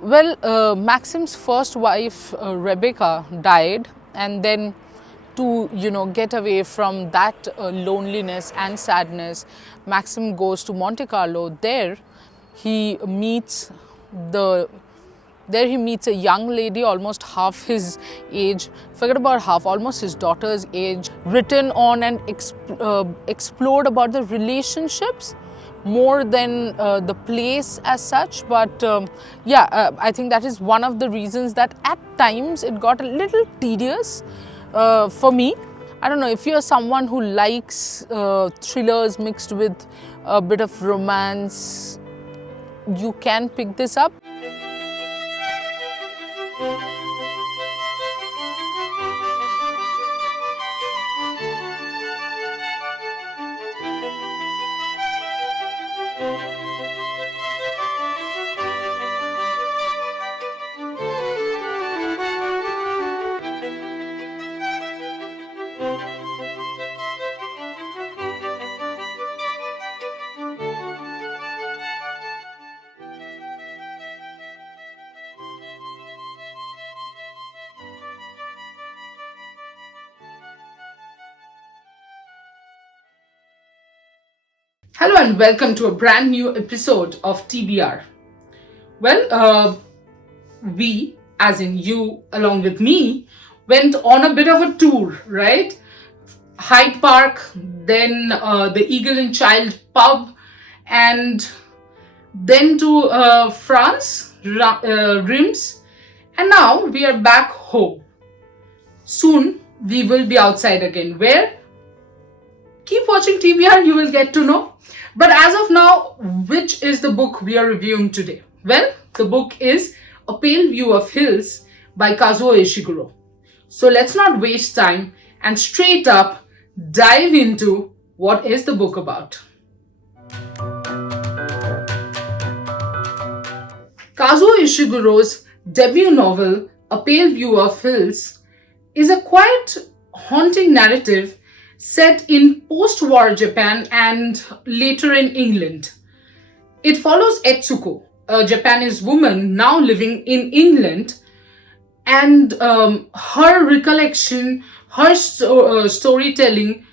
Maxim's first wife, Rebecca, died, and then to get away from that loneliness and sadness, Maxim goes to Monte Carlo. He meets the he meets a young lady almost half his age, forget about half, almost his daughter's age, written on and explored about the relationships more than the place as such. But I think that is one of the reasons that at times it got a little tedious for me. I don't know if you're someone who likes thrillers mixed with a bit of romance, you can pick this up. Hello and welcome to a brand new episode of TBR. We, as in you, along with me, went on a bit of a tour, right? Hyde Park, then the Eagle and Child pub, and then to France, Reims, and now we are back home. Soon we will be outside again. Where? Keep watching TBR, you will get to know. But as of now, which is the book we are reviewing today? Well, the book is A Pale View of Hills by Kazuo Ishiguro. So let's not waste time and straight up dive into what is the book about. Kazuo Ishiguro's debut novel, A Pale View of Hills, is a quite haunting narrative set in post-war Japan and later in England. It follows Etsuko, a Japanese woman now living in England, and her recollection, her storytelling,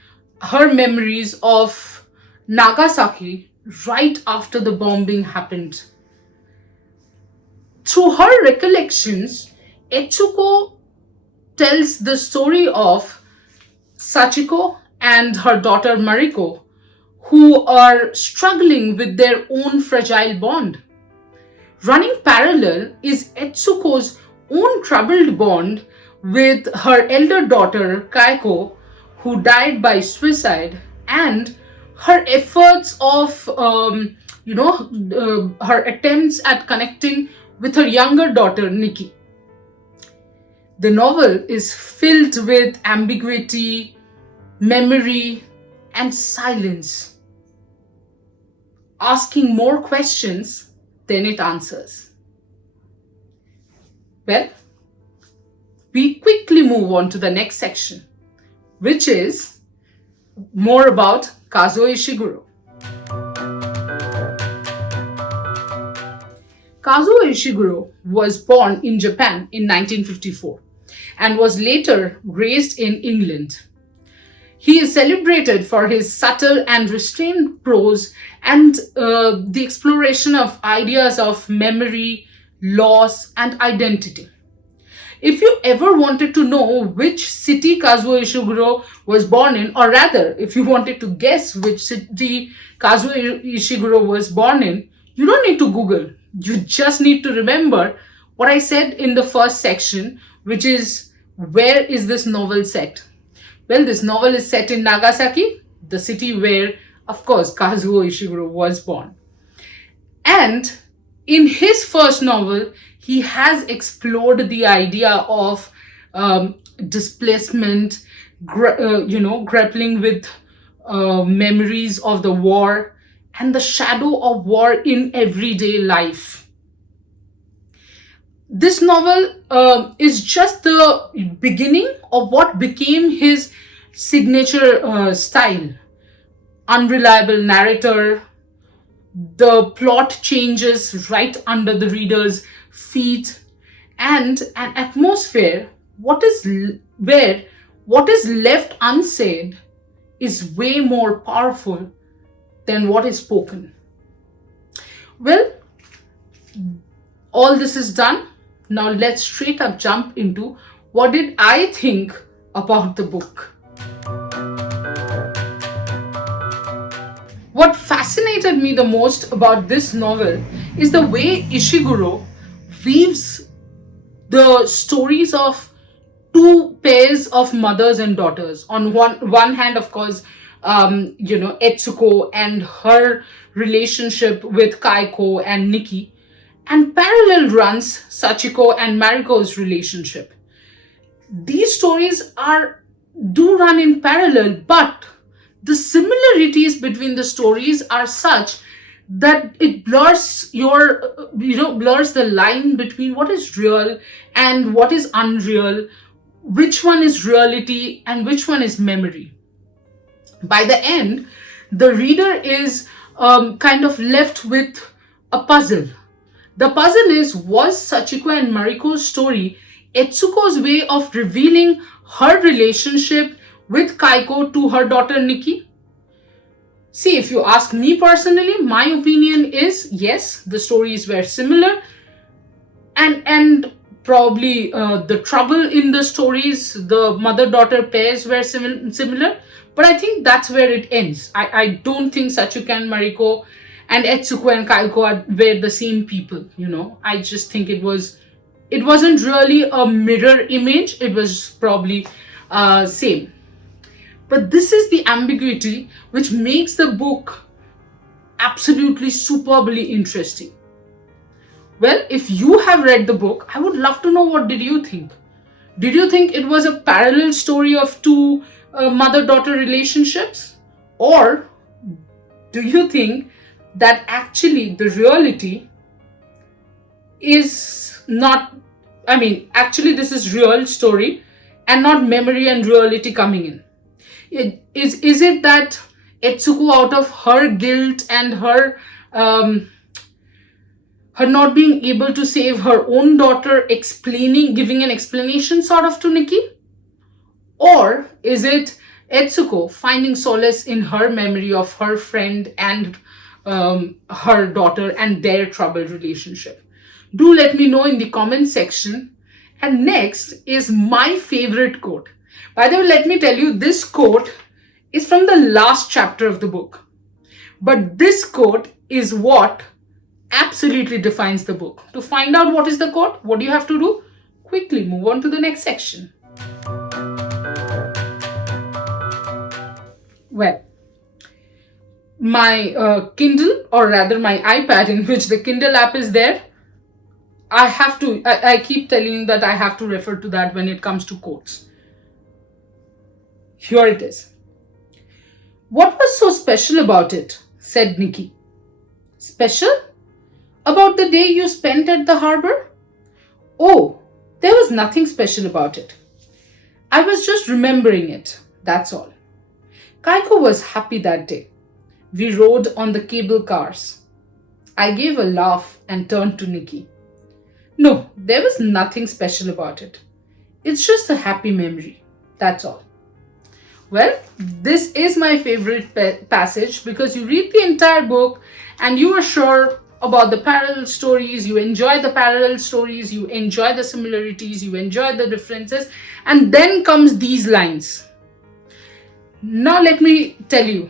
her memories of Nagasaki right after the bombing happened. Through her recollections, Etsuko tells the story of Sachiko and her daughter Mariko, who are struggling with their own fragile bond. Running parallel is Etsuko's own troubled bond with her elder daughter Kaiko, who died by suicide, and her efforts of, her attempts at connecting with her younger daughter Nikki. The novel is filled with ambiguity, memory, and silence, asking more questions than it answers. Well, we quickly move on to the next section, which is more about Kazuo Ishiguro. Kazuo Ishiguro was born in Japan in 1954 and was later raised in England. He is celebrated for his subtle and restrained prose and the exploration of ideas of memory, loss, and identity. If you ever wanted to know which city Kazuo Ishiguro was born in, or rather, if you wanted to guess which city Kazuo Ishiguro was born in, you don't need to Google. You just need to remember what I said in the first section, which is, where is this novel set? Well, this novel is set in Nagasaki, the city where, of course, Kazuo Ishiguro was born. And in his first novel, he has explored the idea of displacement, grappling with memories of the war and the shadow of war in everyday life. This novel is just the beginning of what became his signature style. Unreliable narrator, The plot changes right under the reader's feet, and an atmosphere where what is left unsaid is way more powerful than what is spoken. Well, all this is done. Now let's straight up jump into what did I think about the book. What fascinated me the most about this novel is the way Ishiguro weaves the stories of two pairs of mothers and daughters. On one hand, of course, Etsuko and her relationship with Kaiko and Nikki, and parallel runs Sachiko and Mariko's relationship. These stories are do run in parallel, but the similarities between the stories are such that it blurs the line between what is real and what is unreal, which one is reality and which one is memory. By the end, the reader is kind of left with a puzzle. The puzzle is, was Sachiko and Mariko's story Etsuko's way of revealing her relationship with Kaiko to her daughter Nikki? See, if you ask me personally, my opinion is yes, the stories were similar, and probably the trouble in the stories, the mother-daughter pairs were similar, but I think that's where it ends. I don't think Sachiko and Mariko and Etsuko and Kaiko were the same people, I just think it wasn't really a mirror image, it was probably same. But this is the ambiguity which makes the book absolutely superbly interesting. Well, if you have read the book, I would love to know, what did you think? Did you think it was a parallel story of two mother-daughter relationships? Or do you think that actually the reality is not, actually this is real story and not memory and reality coming in? Is it that Etsuko, out of her guilt and her not being able to save her own daughter, giving an explanation sort of to Nikki? Or is it Etsuko finding solace in her memory of her friend and her daughter and their troubled relationship? Do let me know in the comment section. And next is my favorite quote. By the way, let me tell you, this quote is from the last chapter of the book. But this quote is what absolutely defines the book. To find out what is the quote, what do you have to do? Quickly move on to the next section. Well, my Kindle, or rather my iPad, in which the Kindle app is there, I keep telling you that I have to refer to that when it comes to quotes. Here it is. What was so special about it? Said Nikki. Special? About the day you spent at the harbor? Oh, there was nothing special about it. I was just remembering it, that's all. Kaiko was happy that day. We rode on the cable cars. I gave a laugh and turned to Nikki. No, there was nothing special about it. It's just a happy memory, that's all. Well, this is my favorite passage because you read the entire book and you are sure about the parallel stories, you enjoy the parallel stories, you enjoy the similarities, you enjoy the differences, and then comes these lines. Now let me tell you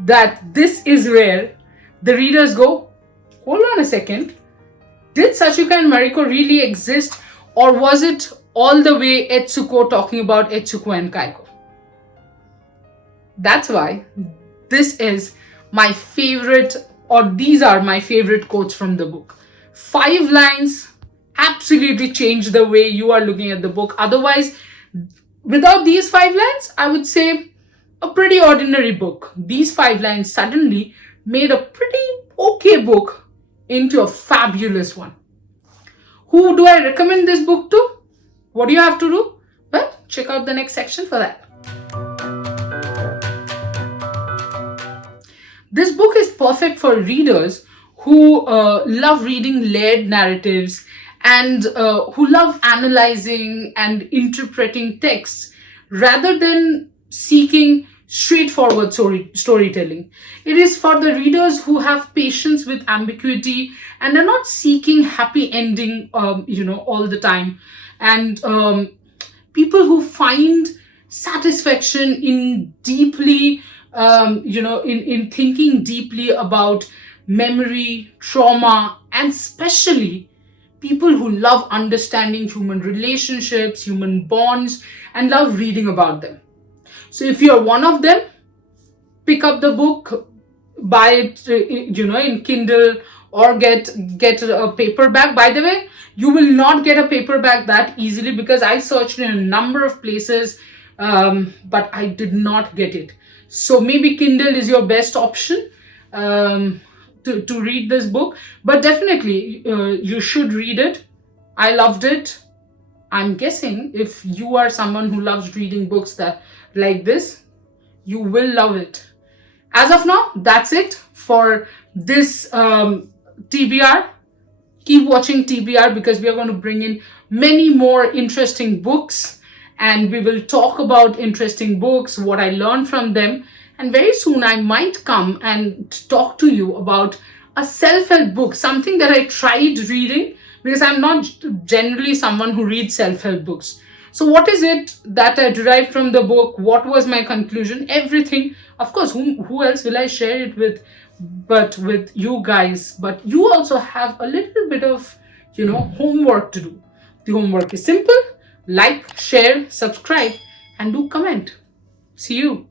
that this is where the readers go, hold on a second, did Sachiko and Mariko really exist, or was it all the way Etsuko talking about Etsuko and Kaiko? That's why this is my favorite, or these are my favorite quotes from the book. 5 lines absolutely change the way you are looking at the book. Otherwise, without these 5 lines, I would say a pretty ordinary book. These 5 lines suddenly made a pretty okay book into a fabulous one. Who do I recommend this book to? What do you have to do? Well, check out the next section for that. This book is perfect for readers who love reading layered narratives and who love analyzing and interpreting texts rather than seeking straightforward storytelling. It is for the readers who have patience with ambiguity and are not seeking happy ending, all the time, and people who find satisfaction in deeply, in thinking deeply about memory, trauma, and especially people who love understanding human relationships, human bonds, and love reading about them. So if you're one of them, pick up the book, buy it, in Kindle, or get a paperback. By the way, you will not get a paperback that easily because I searched in a number of places, but I did not get it. So maybe Kindle is your best option to read this book, but definitely you should read it. I loved it. I'm guessing if you are someone who loves reading books that like this, you will love it. As of now, that's it for this TBR. Keep watching TBR because we are going to bring in many more interesting books, and we will talk about interesting books, what I learned from them. And very soon I might come and talk to you about a self-help book, something that I tried reading because I'm not generally someone who reads self-help books. So what is it that I derived from the book? What was my conclusion? Everything. Of course, who else will I share it with but with you guys? But you also have a little bit of, homework to do. The homework is simple. Like, share, subscribe, and do comment. See you.